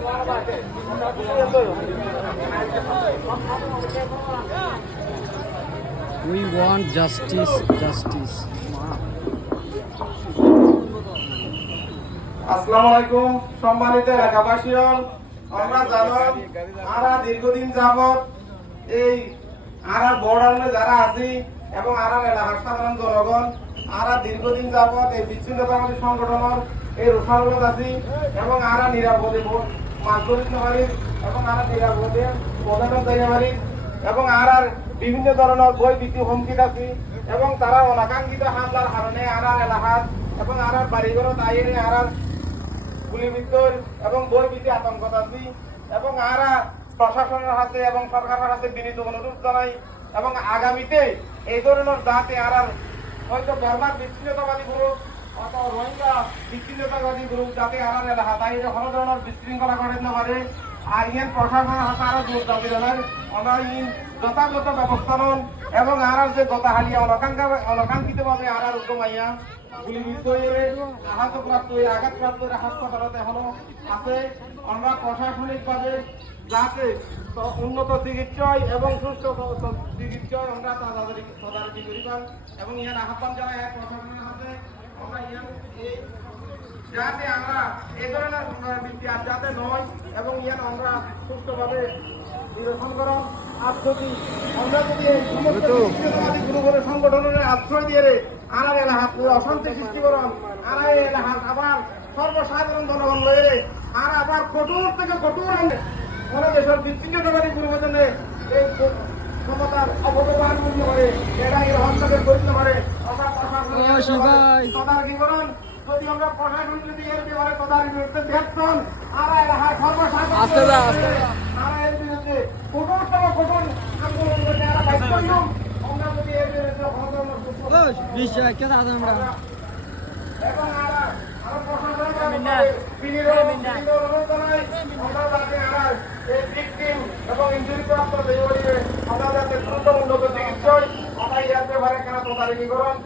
We want justice, justice. আসসালামু আলাইকুম সম্মানিত এলাকাবাসীগণ, আমরা জানেন আমরা দীর্ঘদিন যাবত এই আরার বর্ডারে যারা আছি এবং আরার এলাকার সাধারণ জনগণ আমরা দীর্ঘদিন যাবত এই বিচ্ছিন্নতাবাদী সংগঠনের এই রোষারোধ আছি এবং আমরা নিরাপদে মাছ ধরতে পারি এবং আমরা নিরাপদে পর্যটন যাইতে পারি এবং আরার বিভিন্ন ধরনের বই বিক্রি হুমকি আছি এবং তারা অনাকাঙ্ক্ষিত হামলার কারণে আরার এলাকার এবং আরার বাড়িঘর তাইরে আরার গুলিবিদ্ধ এবং বই বিক্রি আতঙ্ক আছি এবং আরা প্রশাসনের হাতে এবং সরকারের হাতে বিনীত অনুরোধ জানাই এবং আগামীতে এই ধরনের যাতে আরার হয়তো বর্মার বিচ্ছিন্নতাবাদী গ্রুপ অথবা রোহিঙ্গা বিচ্ছিন্নতাবাদী গ্রুপ যাতে আরার এলাকা তাই কোনো ধরনের বিশৃঙ্খলা করতে না পারে আর ইয়ের প্রশাসনের হাতে আরো জোর দাবি জানান আমরা যথাযথ ব্যবস্থা নেন এবং আরার যে গতাহালিয়া অনাকাঙ্ক্ষিতভাবে আরার উদ্যমাইয়া গুলিবিদ্ধ হয়ে আঘাতপ্রাপ্ত হয়ে আঘাতপ্রাপ্ত হাসপাতালে এখনো আছে। আমরা প্রশাসনিকভাবে যাতে উন্নত চিকিৎসায় এবং সুস্থ চিকিৎসায় আমরা তদারকি করিবাম এবং ইয়ার আহ্বান জানাই প্রশাসনের হাতে আমরা যাতে আমরা এই ধরনের বৃত্তি আর যাতে নয় এবং ইয়ার আমরা সুস্থভাবে নিরসন করা। আর যদি আমরা যদি এই সমস্ত বিচ্ছিন্নতাবাদী গ্রুপের সংগঠনের আশ্রয় দিয়ে আনার এলাকা অশান্তি সৃষ্টি করেন আনা এই এলাকা আবার সর্বসাধারণ জনগণ রয়ে আর আবার কঠোর থেকে কঠোর কোনো দেশের বিচ্ছিন্নতাবাদী গ্রুপের জন্য এই ক্ষমতার অপব্যবহার করতে পারে এরা এই হস্তক্ষেপ করতে পারে আমরা তদারকি করেন। যদি আমরা প্রশাসন যদি এর ব্যাপারে তদারকি করতে দেখছেন আর এলাকার সর্বসাধারণ আর এর বিরুদ্ধে কঠোর থেকে কঠোর আন্দোলন করতে এরা বাধ্য হইলাম। আমরা যদি এর বিরুদ্ধে এবং আরো প্রশাসনের এবং ইঞ্জুরিপ্রাপ্ত আমরা যাতে দ্রুত উন্নত চিকিৎসায় আমরা ইয়ার ব্যাপারে কেন তদারকি করেন।